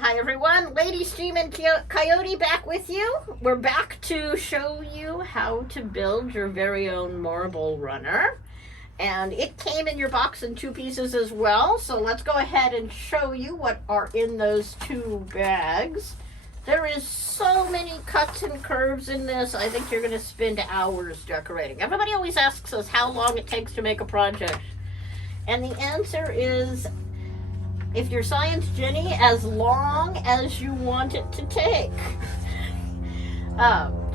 Hi everyone, Lady Stream and Coyote back with you. We're back to show you how to build your very own marble runner. And it came in your box in 2 pieces as well, so let's go ahead and show you what are in those 2 bags. There is so many cuts and curves in this, I think you're going to spend hours decorating. Everybody always asks us how long it takes to make a project. And the answer is, if you're Science Jenny, as long as you want it to take.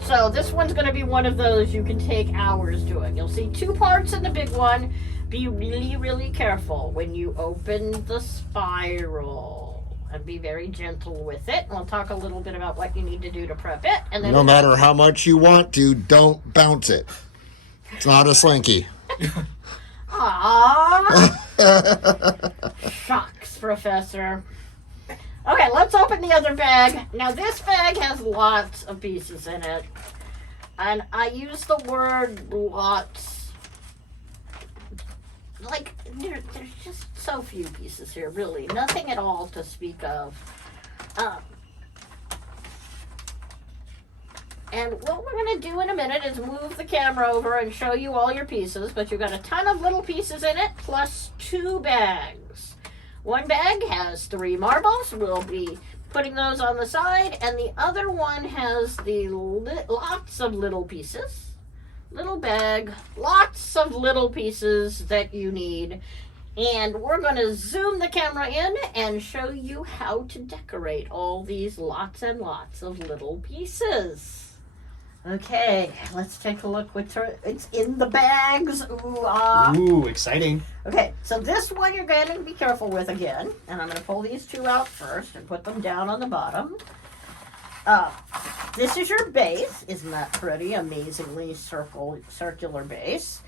So this one's going to be one of those you can take hours doing. You'll see 2 parts in the big one. Be really, really careful when you open the spiral. And be very gentle with it. We'll talk a little bit about what you need to do to prep it. And then no matter how much you want to, don't bounce it. It's not a slinky. Aww. Shucks, Professor. Okay, let's open the other bag. Now, this bag has lots of pieces in it. And I use the word lots. Like, there's just so few pieces here, really. Nothing at all to speak of. And what we're going to do in a minute is move the camera over and show you all your pieces. But you've got a ton of little pieces in it, plus 2 bags. One bag has 3 marbles. We'll be putting those on the side. And the other one has the lots of little pieces. Little bag, lots of little pieces that you need. And we're going to zoom the camera in and show you how to decorate all these lots and lots of little pieces. Okay, let's take a look what's it's in the bags. Ooh, exciting. Okay, so this one you're going to be careful with again. And I'm going to pull these 2 out first and put them down on the bottom. This is your base. Isn't that pretty? Amazingly circular base.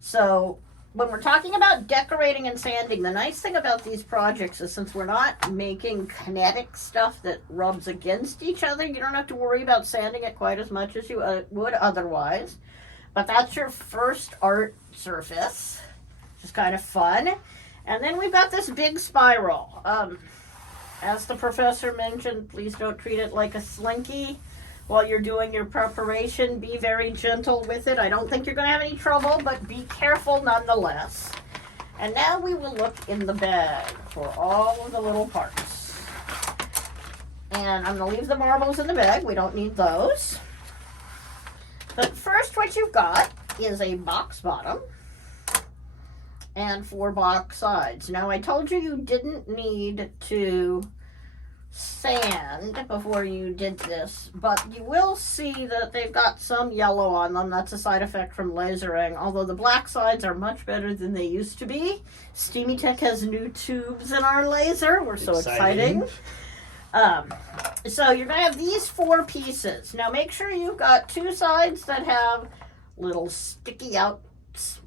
So when we're talking about decorating and sanding, the nice thing about these projects is since we're not making kinetic stuff that rubs against each other, you don't have to worry about sanding it quite as much as you would otherwise. But that's your first art surface, which is kind of fun. And then we've got this big spiral. As the professor mentioned, please don't treat it like a slinky while you're doing your preparation. Be very gentle with it. I don't think you're going to have any trouble, but be careful nonetheless. And now we will look in the bag for all of the little parts. And I'm going to leave the marbles in the bag. We don't need those. But first, what you've got is a box bottom and 4 box sides. Now, I told you didn't need to sand before you did this, but you will see that they've got some yellow on them. That's a side effect from lasering, although the black sides are much better than they used to be. Steamy Tech has new tubes in our laser. We're so exciting. So you're going to have these 4 pieces. Now make sure you've got 2 sides that have little sticky outs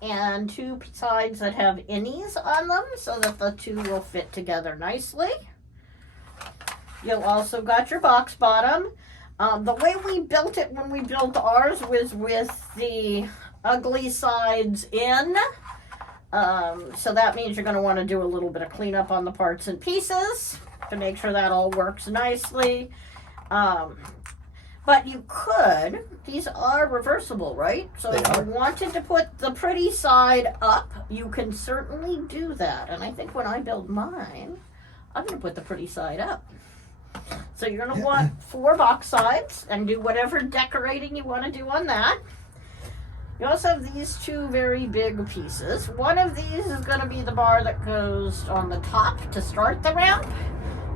and 2 sides that have innies on them so that the 2 will fit together nicely. You've also got your box bottom. The way we built it when we built ours was with the ugly sides in. So that means you're going to want to do a little bit of cleanup on the parts and pieces to make sure that all works nicely. But you could, these are reversible, right? So if you wanted to put the pretty side up, you can certainly do that. And I think when I build mine, I'm going to put the pretty side up. So you're going to want 4 box sides and do whatever decorating you want to do on that. You also have these 2 very big pieces. One of these is going to be the bar that goes on the top to start the ramp.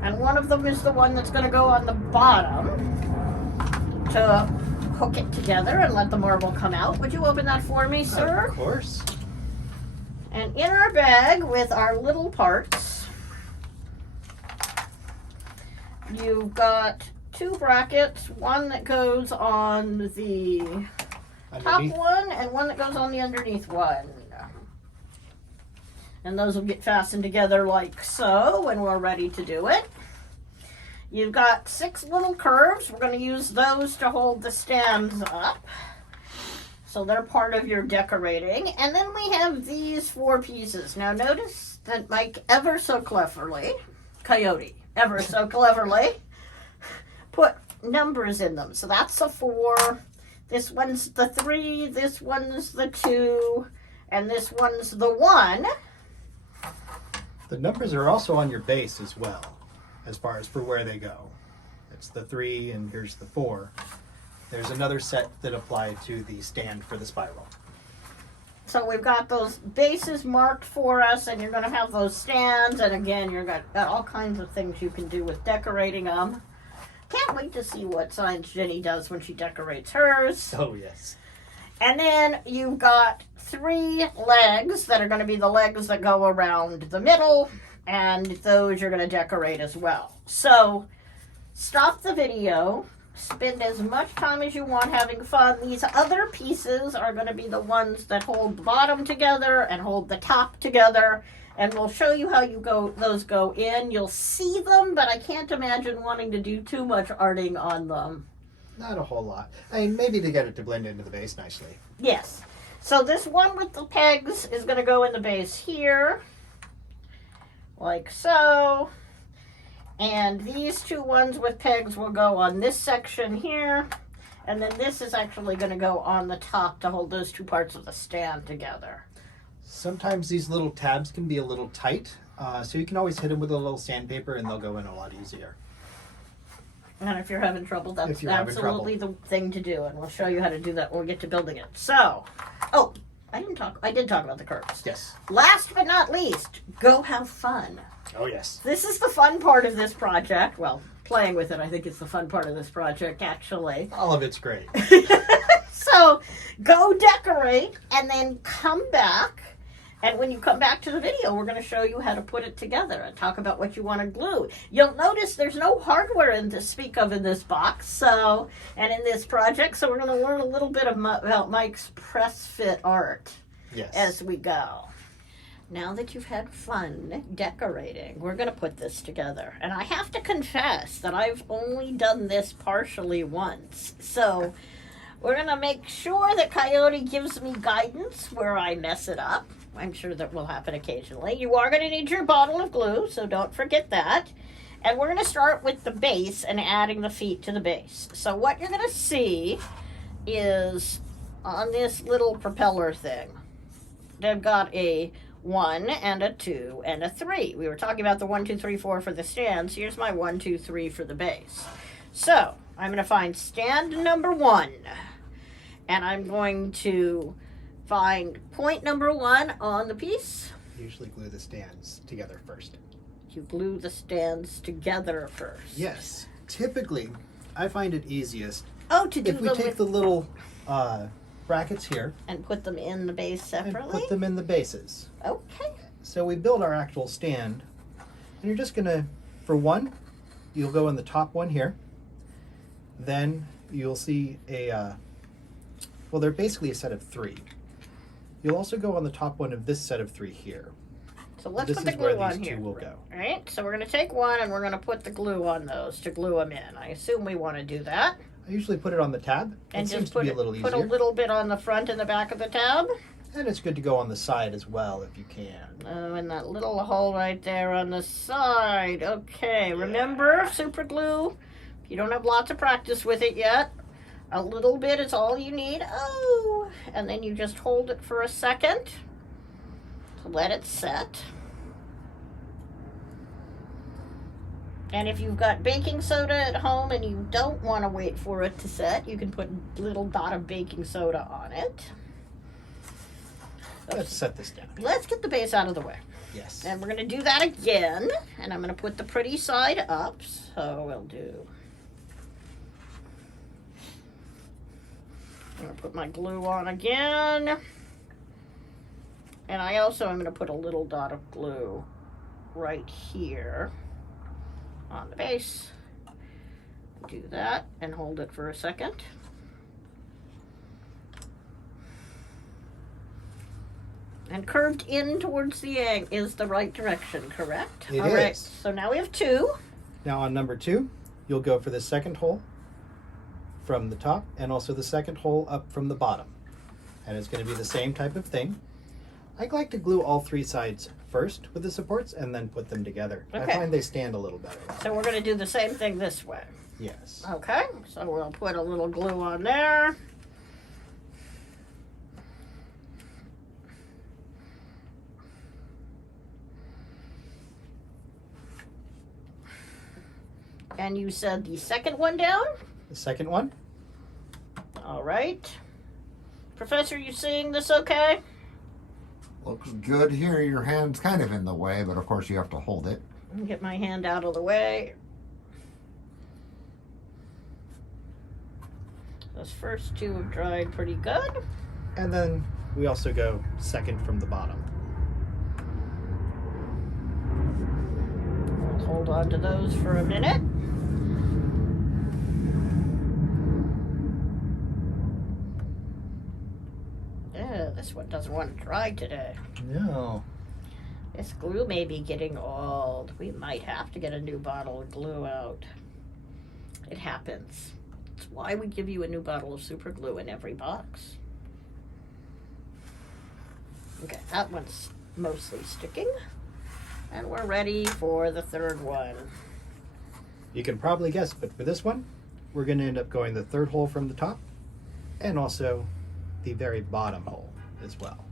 And one of them is the one that's going to go on the bottom to hook it together and let the marble come out. Would you open that for me, sir? Of course. And in our bag with our little parts, you've got 2 brackets, one that goes on the top one and one that goes on the underneath one. And those will get fastened together like so when we're ready to do it. You've got 6 little curves. We're going to use those to hold the stands up. So they're part of your decorating. And then we have these 4 pieces. Now notice that Mike ever so cleverly, Coyote, ever so cleverly, put numbers in them. So that's a 4. This one's the 3. This one's the 2. And this one's the 1. The numbers are also on your base as well, as far as for where they go. It's the 3 and here's the 4. There's another set that apply to the stand for the spiral. So we've got those bases marked for us, and you're going to have those stands. And again, you've got all kinds of things you can do with decorating them. Can't wait to see what Science Jenny does when she decorates hers. Oh, yes. And then you've got 3 legs that are going to be the legs that go around the middle, and those you're going to decorate as well. So stop the video, spend as much time as you want having fun. These other pieces are going to be the ones that hold the bottom together and hold the top together, and we'll show you how those go in. You'll see them, but I can't imagine wanting to do too much arting on them. Not a whole lot. I mean, maybe to get it to blend into the base nicely. Yes. So this one with the pegs is going to go in the base here, like so. And these 2 ones with pegs will go on this section here. And then this is actually going to go on the top to hold those 2 parts of the stand together. Sometimes these little tabs can be a little tight, so you can always hit them with a little sandpaper and they'll go in a lot easier. And if you're having trouble, that's If you're having absolutely the thing to do. And we'll show you how to do that when we get to building it. So, oh, I did talk about the curves. Yes. Last but not least, go have fun. Oh, yes. This is the fun part of this project. Well, playing with it, I think it's the fun part of this project, actually. All of it's great. So, go decorate and then come back. And when you come back to the video, we're going to show you how to put it together and talk about what you want to glue. You'll notice there's no hardware to speak of in this box, and in this project. So we're going to learn a little bit about Mike's press fit art Yes. as we go. Now that you've had fun decorating, we're going to put this together. And I have to confess that I've only done this partially once. So we're going to make sure that Coyote gives me guidance where I mess it up. I'm sure that will happen occasionally. You are going to need your bottle of glue, so don't forget that. And we're going to start with the base and adding the feet to the base. So what you're going to see is on this little propeller thing, they've got a 1 and a 2 and a 3. We were talking about the 1, 2, 3, 4 for the stands. Here's my 1, 2, 3 for the base. So I'm going to find stand number 1, and I'm going to find point number 1 on the piece. Usually glue the stands together first. You glue the stands together first. Yes. Typically, I find it easiest Oh, to do if we take the little brackets here and put them in the base and separately. put them in the bases. Okay. So we build our actual stand, and you're just gonna, for one, you'll go in the top one here. Then you'll see a, well, they're basically a set of 3. You'll also go on the top one of this set of 3 here. So let's This put the is where glue on these here. two will go. All right. So we're going to take one and we're going to put the glue on those to glue them in. I assume we want to do that. I usually put it on the tab. And It seems just to be a little put a easier. little bit on the front and the back of the tab. And it's good to go on the side as well if you can. Oh, and that little hole right there on the side. Okay. Remember, super glue. If you don't have lots of practice with it yet, a little bit is all you need. Oh, and then you just hold it for a second to let it set. And if you've got baking soda at home and you don't want to wait for it to set, you can put a little dot of baking soda on it. Let's set this down. Let's get the base out of the way. Yes. And we're going to do that again. And I'm going to put the pretty side up. So we'll do... I'm going to put my glue on again. And I also am going to put a little dot of glue right here on the base. Do that and hold it for a second. And curved in towards the egg is the right direction, correct? It All right, is. so now we have 2. Now on number 2, you'll go for the second hole from the top and also the second hole up from the bottom. And it's going to be the same type of thing. I like to glue all 3 sides first with the supports and then put them together. Okay. I find they stand a little better. So we're going to do the same thing this way. Yes. Okay, so we'll put a little glue on there. And you said the second one down? The second one? All right. Professor, you seeing this okay? Looks good here. Your hand's kind of in the way, but of course you have to hold it. Let me get my hand out of the way. Those first two have dried pretty good. And then we also go second from the bottom. We'll hold on to those for a minute. This one doesn't want to dry today. No. This glue may be getting old. We might have to get a new bottle of glue out. It happens. It's why we give you a new bottle of super glue in every box. Okay, that one's mostly sticking. And we're ready for the third one. You can probably guess, but for this one, we're going to end up going the third hole from the top and also the very bottom hole as well.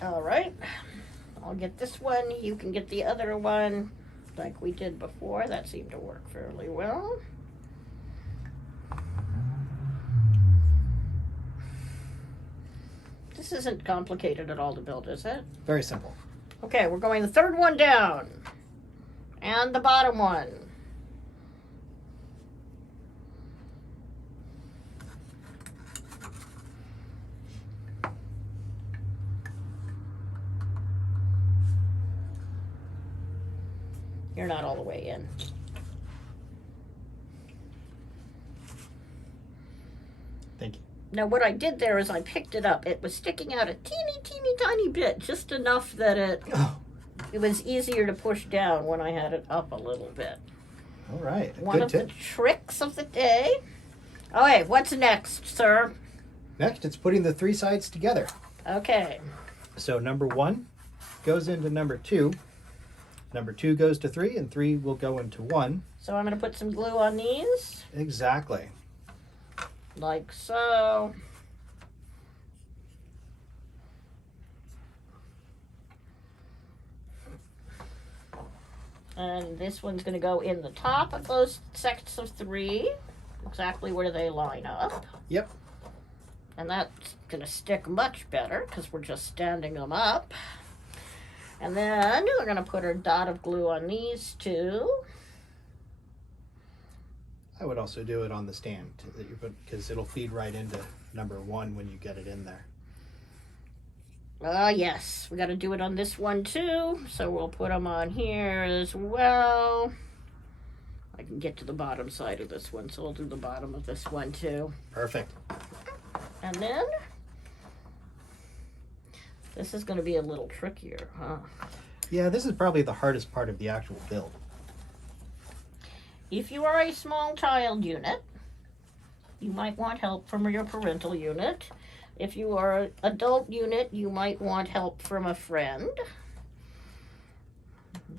All right. I'll get this one. You can get the other one like we did before. That seemed to work fairly well. This isn't complicated at all to build, is it? Very simple. Okay, we're going the third one down. And the bottom one. You're not all the way in. Thank you. Now what I did there is I picked it up. It was sticking out a teeny tiny bit, just enough that it was easier to push down when I had it up a little bit. All right. One Good of tip. the tricks of the day. Okay, what's next, sir? Next, it's putting the three sides together. Okay. So number 1 goes into number 2. Number 2 goes to 3, and 3 will go into 1. So I'm going to put some glue on these, Exactly. like so. And this one's going to go in the top of those sets of 3, exactly where they line up. Yep. And that's going to stick much better because we're just standing them up. And then we're going to put our dot of glue on these two. I would also do it on the stand that you put, because it'll feed right into number 1 when you get it in there. Yes, we got to do it on this one too. So we'll put them on here as well. I can get to the bottom side of this one, so we'll do the bottom of this one too. Perfect. And then this is going to be a little trickier, huh? Yeah, this is probably the hardest part of the actual build. If you are a small child unit, you might want help from your parental unit. If you are an adult unit, you might want help from a friend.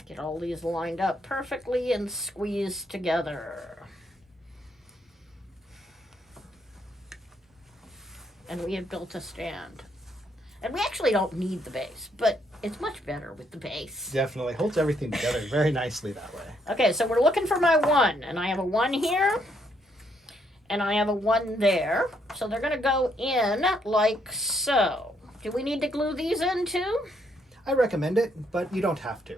Get all these lined up perfectly and squeezed together. And we have built a stand. And we actually don't need the base, but it's much better with the base. Definitely holds everything together very nicely that way. Okay, so we're looking for my 1, and I have a 1 here, and I have a 1 there. So they're going to go in like so. Do we need to glue these in too? I recommend it, but you don't have to.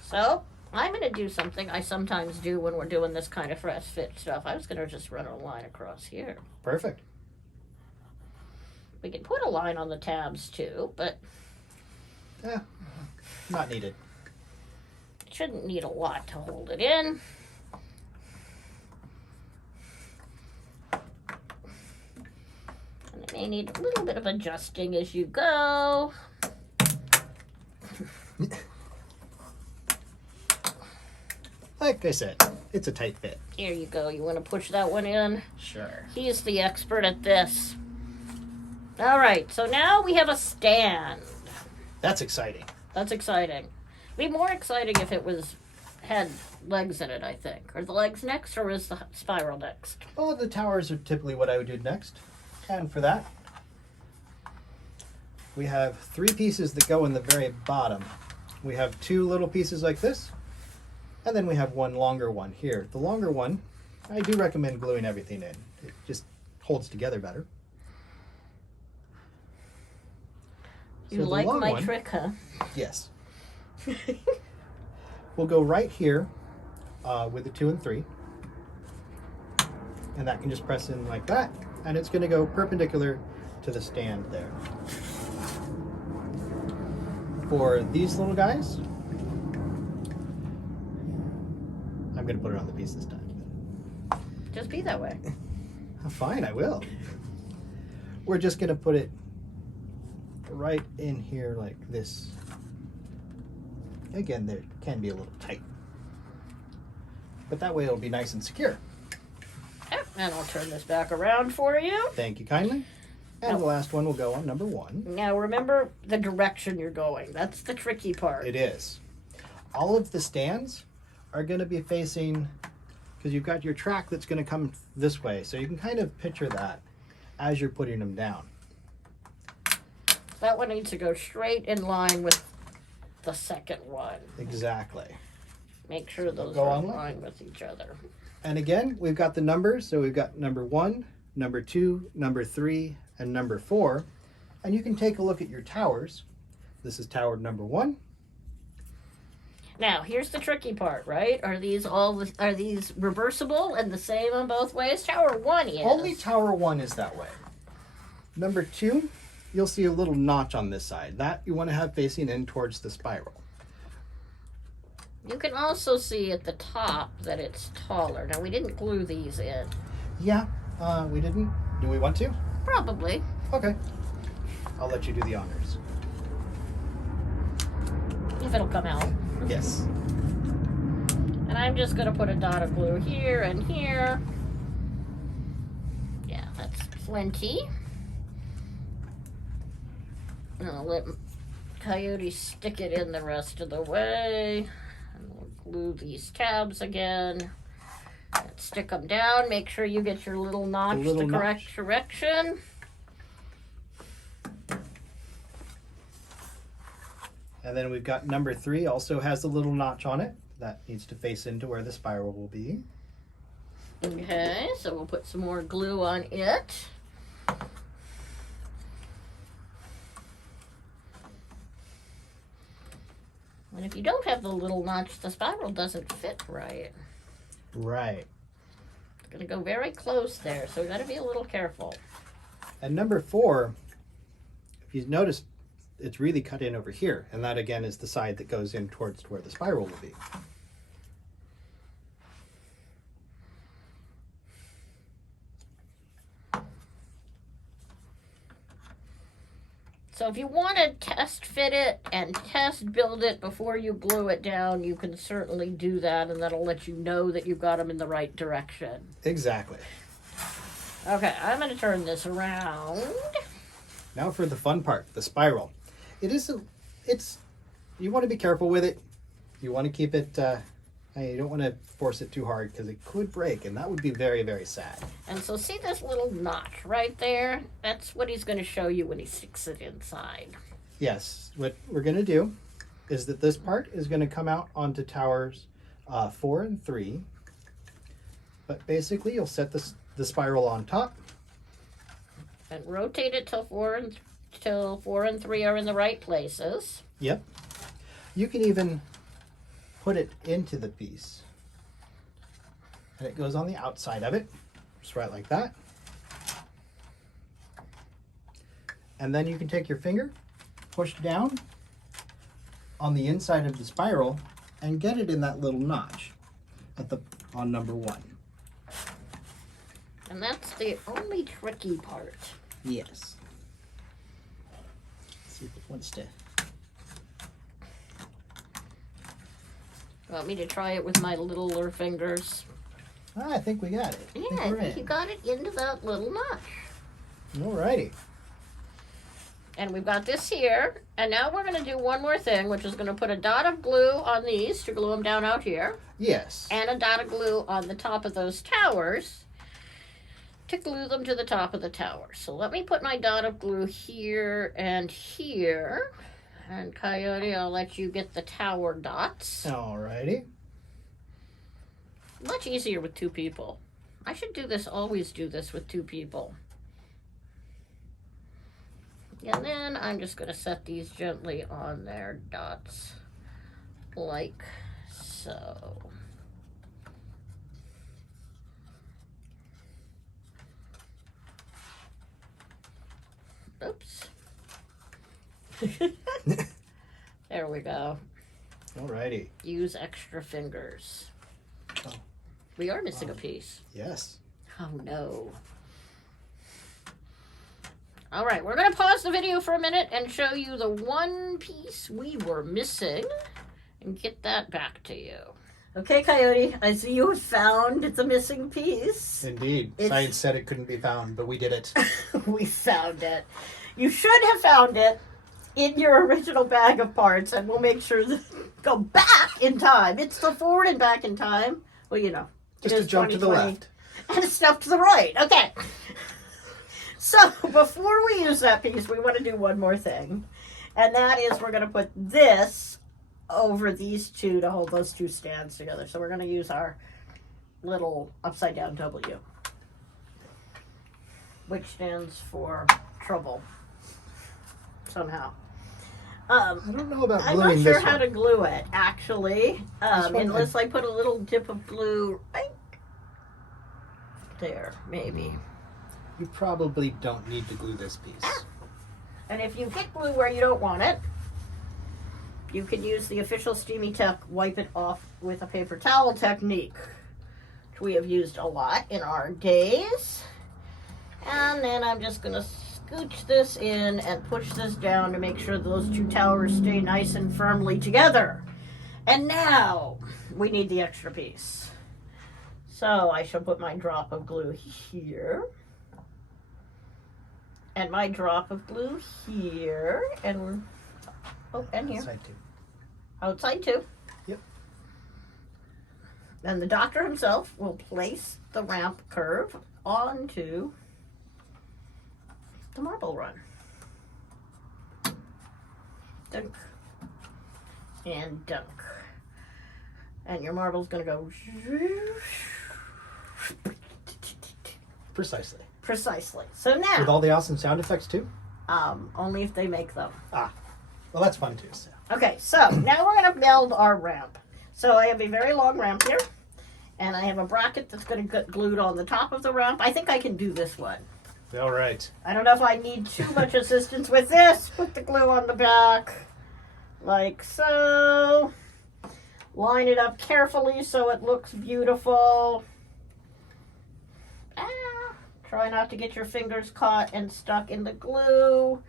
So I'm going to do something I sometimes do when we're doing this kind of fresh fit stuff. I was going to just run a line across here. Perfect. We can put a line on the tabs too, but Not needed. shouldn't need a lot to hold it in. And it may need a little bit of adjusting as you go. Like I said, it's a tight fit. Here you go. You want to push that one in? Sure. He's the expert at this. All right, so now we have a stand. That's exciting. That's exciting. Be more exciting if it had legs in it, I think. Are the legs next, or is the spiral next? Oh, the towers are typically what I would do next. And for that, we have 3 pieces that go in the very bottom. We have 2 little pieces like this, and then we have 1 longer one here. The longer one, I do recommend gluing everything in. It just holds together better. You So the like long my one- trick, huh? Yes. We'll go right here with the 2 and 3. And that can just press in like that. And it's going to go perpendicular to the stand there. For these little guys, I'm going to put it on the piece this time. Just be that way. Fine, I will. We're just going to put it right in here like this. Again, there can be a little tight. But that way it'll be nice and secure. Yep, and I'll turn this back around for you. Thank you kindly. And the last one will go on number 1. Now remember the direction you're going. That's the tricky part. It is. All of the stands are going to be facing, because you've got your track that's going to come this way. So you can kind of picture that as you're putting them down. That one needs to go straight in line with the second one. Exactly. Make sure those Go are on in like- line with each other. And again, we've got the numbers. So we've got number 1, number 2, number 3, and number 4. And you can take a look at your towers. This is tower number 1. Now, here's the tricky part, right? Are these reversible and the same on both ways? Tower 1 is. Only tower 1 is that way. Number 2, you'll see a little notch on this side. That you want to have facing in towards the spiral. You can also see at the top that it's taller. Now, we didn't glue these in. Yeah, we didn't. Do we want to? Probably. Okay. I'll let you do the honors. If it'll come out. Yes. And I'm just going to put a dot of glue here and here. Yeah, that's plenty. And I'll let Coyote stick it in the rest of the way. And we'll glue these tabs again. And stick them down. Make sure you get your little notch little the correct notch. direction. And then we've got number 3 also has a little notch on it. That needs to face into where the spiral will be. Okay, so we'll put some more glue on it. And if you don't have the little notch, the spiral doesn't fit right. Right. It's going to go very close there, so we got to be a little careful. And number 4, if you notice, it's really cut in over here. And that again is the side that goes in towards where the spiral will be. So if you want to test fit it and test build it before you glue it down, you can certainly do that, and that'll let you know that you've got them in the right direction. Exactly. Okay, I'm going to turn this around. Now for the fun part, the spiral. It's you want to be careful with it. You want to keep it, you don't want to force it too hard because it could break, and that would be very, very sad. And so see this little notch right there? That's what he's going to show you when he sticks it inside. Yes, what we're going to do is that this part is going to come out onto towers 4 and 3. But basically, you'll set the spiral on top. And rotate it till 4 and 3 are in the right places. Yep. You can even put it into the piece. And it goes on the outside of it, just right like that. And then you can take your finger, push down on the inside of the spiral, and get it in that little notch on number 1. And that's the only tricky part. Yes. Let's see if it wants to. Want me to try it with my littler fingers? I think we got it. Yeah, I think I we're think you in. got it into that little notch. Alrighty. And we've got this here. And now we're going to do one more thing, which is going to put a dot of glue on these to glue them down out here. Yes. And a dot of glue on the top of those towers to glue them to the top of the tower. So let me put my dot of glue here and here. And Coyote, I'll let you get the tower dots. Alrighty. Much easier with 2 people. I should always do this with 2 people. And then I'm just going to set these gently on their dots like so. Oops. There we go. Alrighty. Use extra fingers. Oh. We are missing a piece. Yes. Oh no. All right, we're going to pause the video for a minute and show you the one piece we were missing and get that back to you. Okay, Coyote, I see you have found the missing piece. Indeed. Science said it couldn't be found, but we did it. We found it. You should have found it in your original bag of parts, and we'll make sure to go back in time. It's the forward and back in time. Well, you know. Just to jump to the left. And stuff to the right. Okay. So, before we use that piece, we want to do one more thing. And that is we're going to put this over these 2 to hold those 2 stands together. So, we're going to use our little upside down W, which stands for trouble. Somehow. I don't know about I'm gluing not sure this how one. to glue it, actually. one, Unless I put a little dip of glue right there, maybe. You probably don't need to glue this piece. And if you get glue where you don't want it, you can use the official Steamy Tech wipe it off with a paper towel technique, which we have used a lot in our days. And then I'm just going to scooch this in and push this down to make sure those 2 towers stay nice and firmly together. And now we need the extra piece. So I shall put my drop of glue here. And my drop of glue here. And here. Side 2. Outside too. Yep. And the doctor himself will place the ramp curve onto the marble run. Dunk. And dunk. And your marble's going to go... Precisely. Precisely. So now... With all the awesome sound effects too? only if they make them. Ah. Well, that's fun too. So. Okay, so now we're going to build our ramp. So I have a very long ramp here. And I have a bracket that's going to get glued on the top of the ramp. I think I can do this one. All right. I don't know if I need too much assistance with this. Put the glue on the back, like so. Line it up carefully so it looks beautiful. Try not to get your fingers caught and stuck in the glue.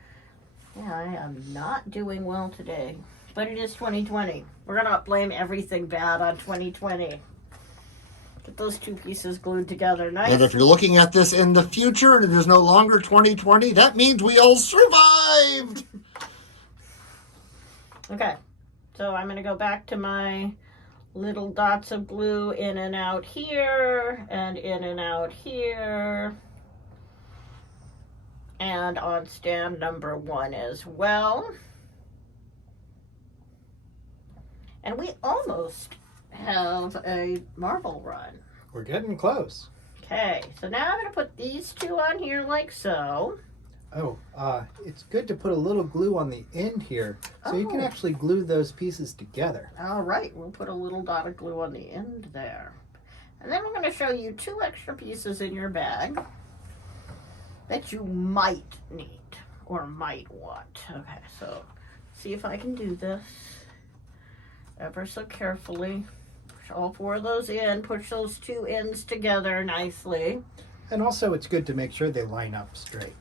Yeah, I am not doing well today. But it is 2020. We're going to blame everything bad on 2020. Get those 2 pieces glued together. Nice. And if you're looking at this in the future and it is no longer 2020, that means we all survived. Okay, so I'm going to go back to my little dots of glue in and out here, and in and out here, and on stand number 1 as well. And we almost have a marble run. We're getting close. Okay, so now I'm going to put these 2 on here like so. Oh, it's good to put a little glue on the end here, so you can Oh. actually glue those pieces together. All right, we'll put a little dot of glue on the end there. And then we're going to show you 2 extra pieces in your bag that you might need or might want. Okay, so see if I can do this ever so carefully. Push all 4 of those in, push those 2 ends together nicely. And also, it's good to make sure they line up straight.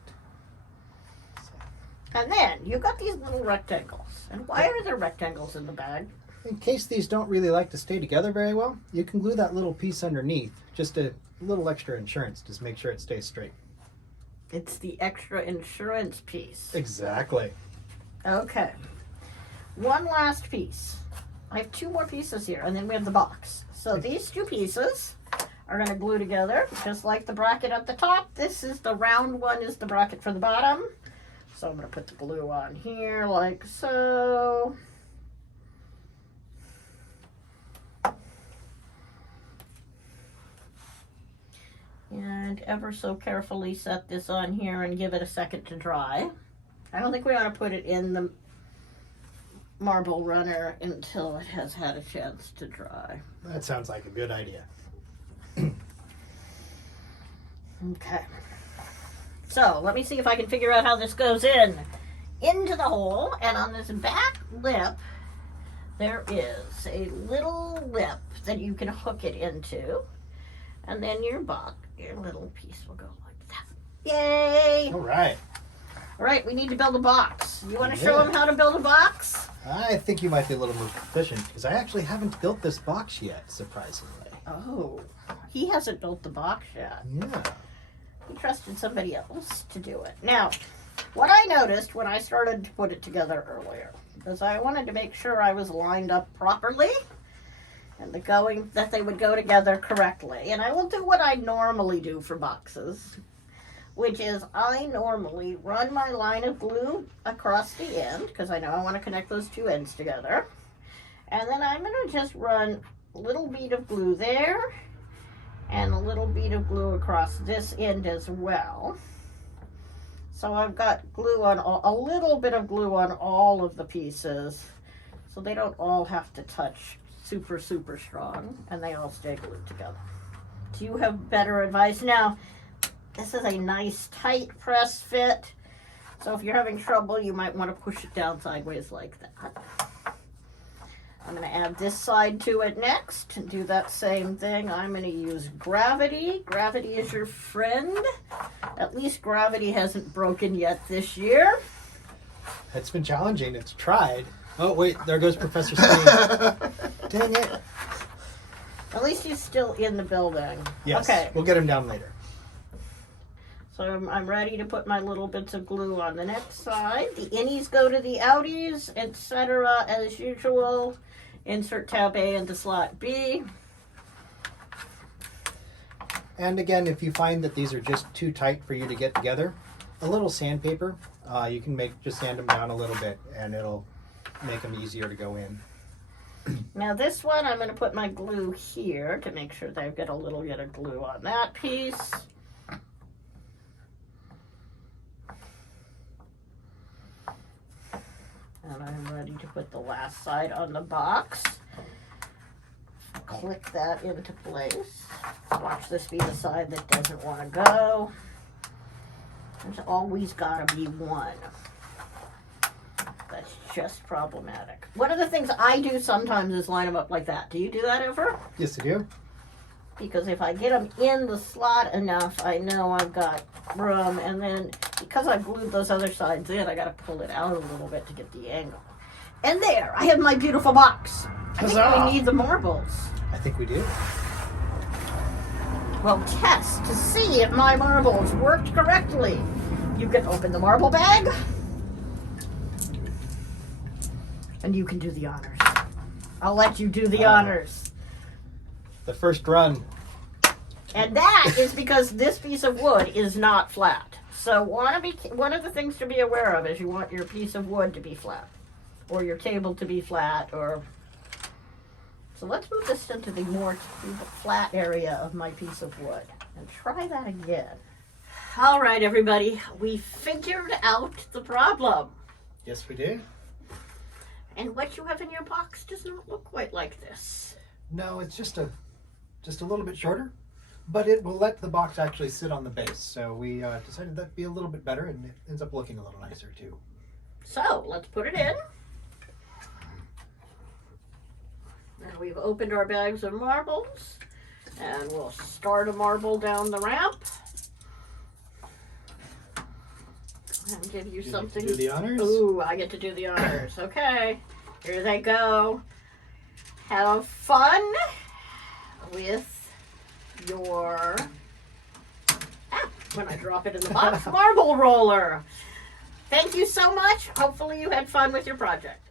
And then you've got these little rectangles. And why are there rectangles in the bag? In case these don't really like to stay together very well, you can glue that little piece underneath. Just a little extra insurance to make sure it stays straight. It's the extra insurance piece. Exactly. Okay. One last piece. I have 2 more pieces here, and then we have the box. So these 2 pieces are going to glue together, just like the bracket at the top. This is the round one, is the bracket for the bottom. So I'm going to put the glue on here like so. And ever so carefully set this on here and give it a second to dry. I don't think we ought to put it in the marble runner until it has had a chance to dry. That sounds like a good idea. Okay. So let me see if I can figure out how this goes into the hole. And on this back lip, there is a little lip that you can hook it into. And then your little piece will go like that. Yay! All right. All right, we need to build a box. You want to show them how to build a box? I think you might be a little more proficient because I actually haven't built this box yet, surprisingly. Oh, he hasn't built the box yet. Yeah. He trusted somebody else to do it. Now, what I noticed when I started to put it together earlier is I wanted to make sure I was lined up properly and that they would go together correctly. And I will do what I normally do for boxes, which is I normally run my line of glue across the end because I know I want to connect those 2 ends together. And then I'm going to just run a little bead of glue there and a little bead of glue across this end as well. So I've got glue on a little bit of glue on all of the pieces so they don't all have to touch super, super strong and they all stay glued together. Do you have better advice? Now, this is a nice tight press fit. So if you're having trouble, you might want to push it down sideways like that. I'm going to add this side to it next and do that same thing. I'm going to use gravity. Gravity is your friend. At least gravity hasn't broken yet this year. It's been challenging. It's tried. Oh, wait. There goes Professor Steen. Dang it. At least he's still in the building. Yes. Okay. We'll get him down later. So I'm ready to put my little bits of glue on the next side. The innies go to the outies, etc. as usual. Insert tab A into slot B. And again, if you find that these are just too tight for you to get together, a little sandpaper, you can just sand them down a little bit and it'll make them easier to go in. Now this one, I'm going to put my glue here to make sure that I've got a little bit of glue on that piece. And I'm ready to put the last side on the box. Click that into place. Watch this be the side that doesn't want to go. There's always got to be one. That's just problematic. One of the things I do sometimes is line them up like that. Do you do that ever? Yes, I do. Because if I get them in the slot enough, I know I've got room. And then because I glued those other sides in, I got to pull it out a little bit to get the angle. And there, I have my beautiful box. I think we need the marbles. I think we do. Well, test to see if my marbles worked correctly. You can open the marble bag. And you can do the honors. I'll let you do the honors. The first run. And that is because this piece of wood is not flat. So one of the things to be aware of is you want your piece of wood to be flat. Or your table to be flat. So let's move this into the flat area of my piece of wood. And try that again. All right, everybody. We figured out the problem. Yes, we did. And what you have in your box does not look quite like this. No, it's just a little bit shorter, but it will let the box actually sit on the base. So we decided that'd be a little bit better, and it ends up looking a little nicer too. So let's put it in. Now we've opened our bags of marbles, and we'll start a marble down the ramp. And give you something. Do the honors? Ooh, I get to do the honors. Okay, here they go. Have fun with your app. when I drop it in the box, marble roller. Thank you so much. Hopefully you had fun with your project.